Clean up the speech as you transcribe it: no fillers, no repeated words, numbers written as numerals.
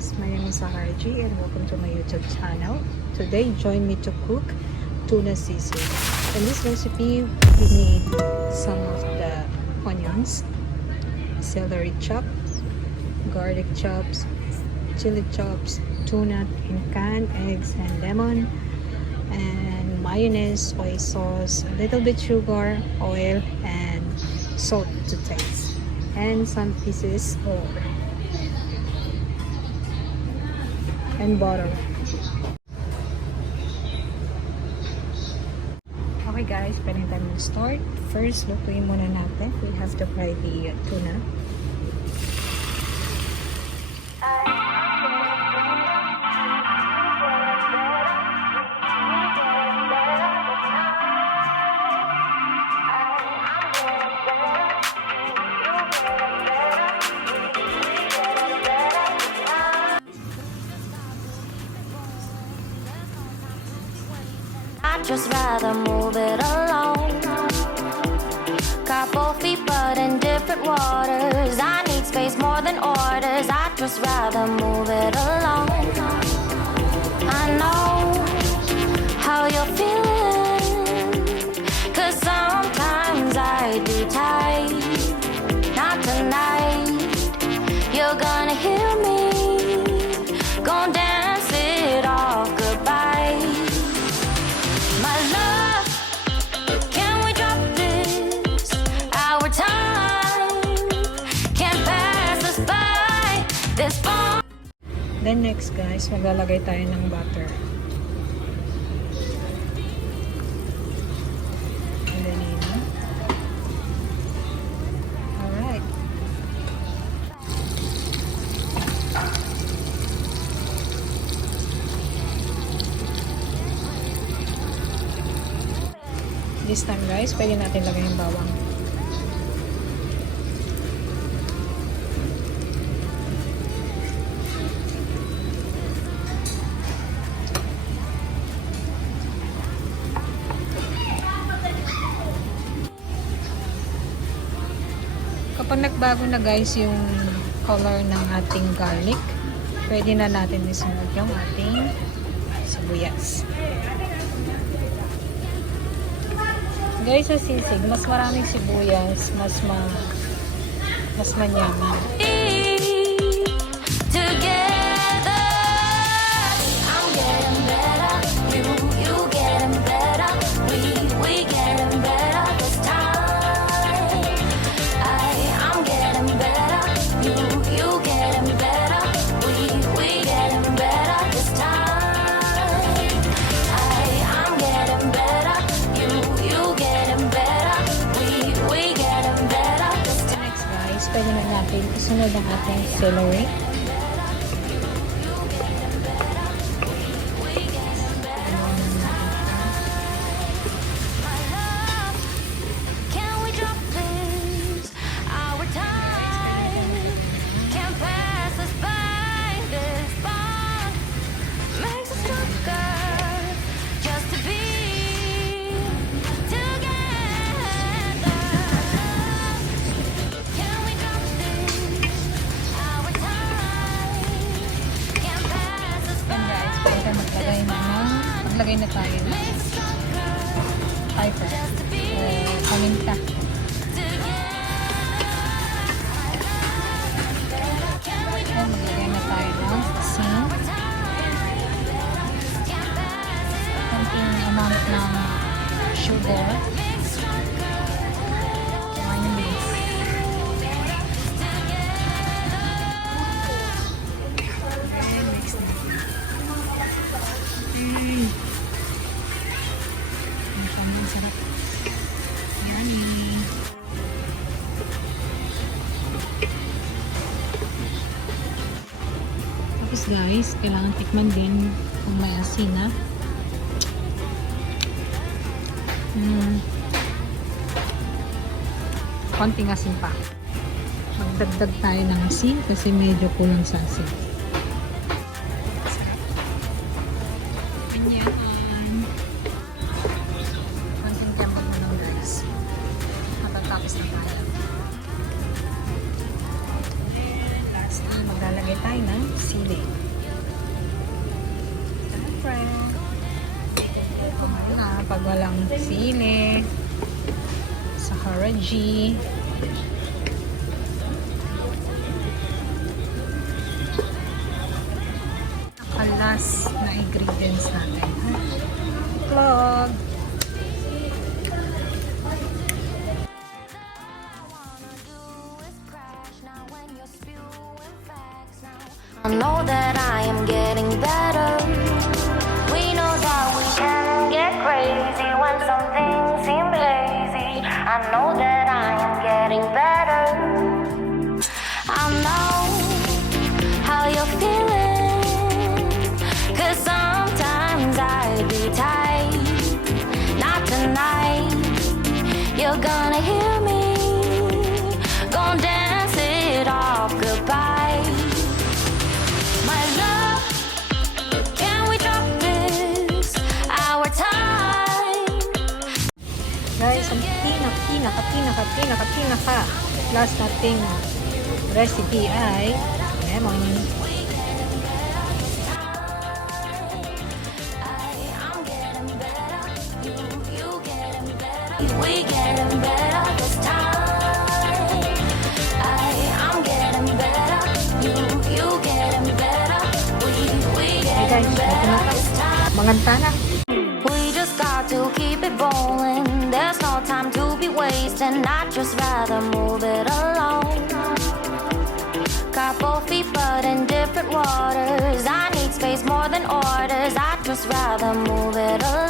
guys, my name is Saharji and welcome to my YouTube channel. Today, join me to cook tuna sisig. In this recipe, we need some of the onions, celery chop, garlic chops, chili chops, tuna in can, eggs and lemon, and mayonnaise, soy sauce, a little bit sugar, oil, and salt to taste, and some pieces of and butter. Okay guys, pwede tayo mag-start. First, lutuin muna natin. We have to fry the tuna. I'd just rather move it alone. Couple feet but in different waters. I need space more than orders. I'd just rather move it alone. I know how you're feeling, 'cause sometimes I do tight. Not tonight. You're gonna hear me. Gonna dance it off goodbye. My love, can we drop this? Our time can't pass us by this far. Then next guys, maglalagay tayo ng butter. And then yun. Alright. This time guys, pwede natin lagay yung bawang. Kapag nagbago na guys yung color ng ating garlic, pwede na natin isunod yung ating sibuyas. Guys, sa sisig, mas maraming sibuyas, mas manyaman. Together, I'm getting better. You getting better. We getting better this time. I'm getting better. You getting better. We getting better this time. I'm getting better. You getting better. We getting better this time. Next guys, pwede na natin isunod ang ating celery. Can we drop this? Our time can't pass us by this far. Makes us stronger just to be together. Can we drop this? Our time can't pass us And guys, by pwede maglagay na tayo ng makes us stronger pepper just to be o paminta. Then maglagay na tayo ng asin. Konting amount ng sugar. Mayonnaise. Ang sarap. Yummy. Tapos guys, kailangan tikman din kung may asin na. Konting asin pa. Magdagdag tayo ng asin kasi medyo kulang sa asin. Ganyan. Konting kembang mo lang guys. Matatapos na tayo. And last maglalagay tayo ng sili. pag walang sili, Sahara G. Nakalas na ingredients natin. Vlog! I know that I am getting better. We know that we can get crazy when some things seem lazy. I know that I am getting better. I know how you're feeling, 'cause sometimes I be tight. Not tonight, you're gonna hear me. Gonna dance it off goodbye. My love, can we drop this? Our time. Guys, ang pinaka last nating recipe ay lemon. We getting better this time. I'm getting better. You getting better. We Guys, getting better this time. manganta na. We just got to keep it rolling. There's no time to be wasting. I'd just rather move it along. Got both feet but in different waters. I need space more than orders. I'd just rather move it along.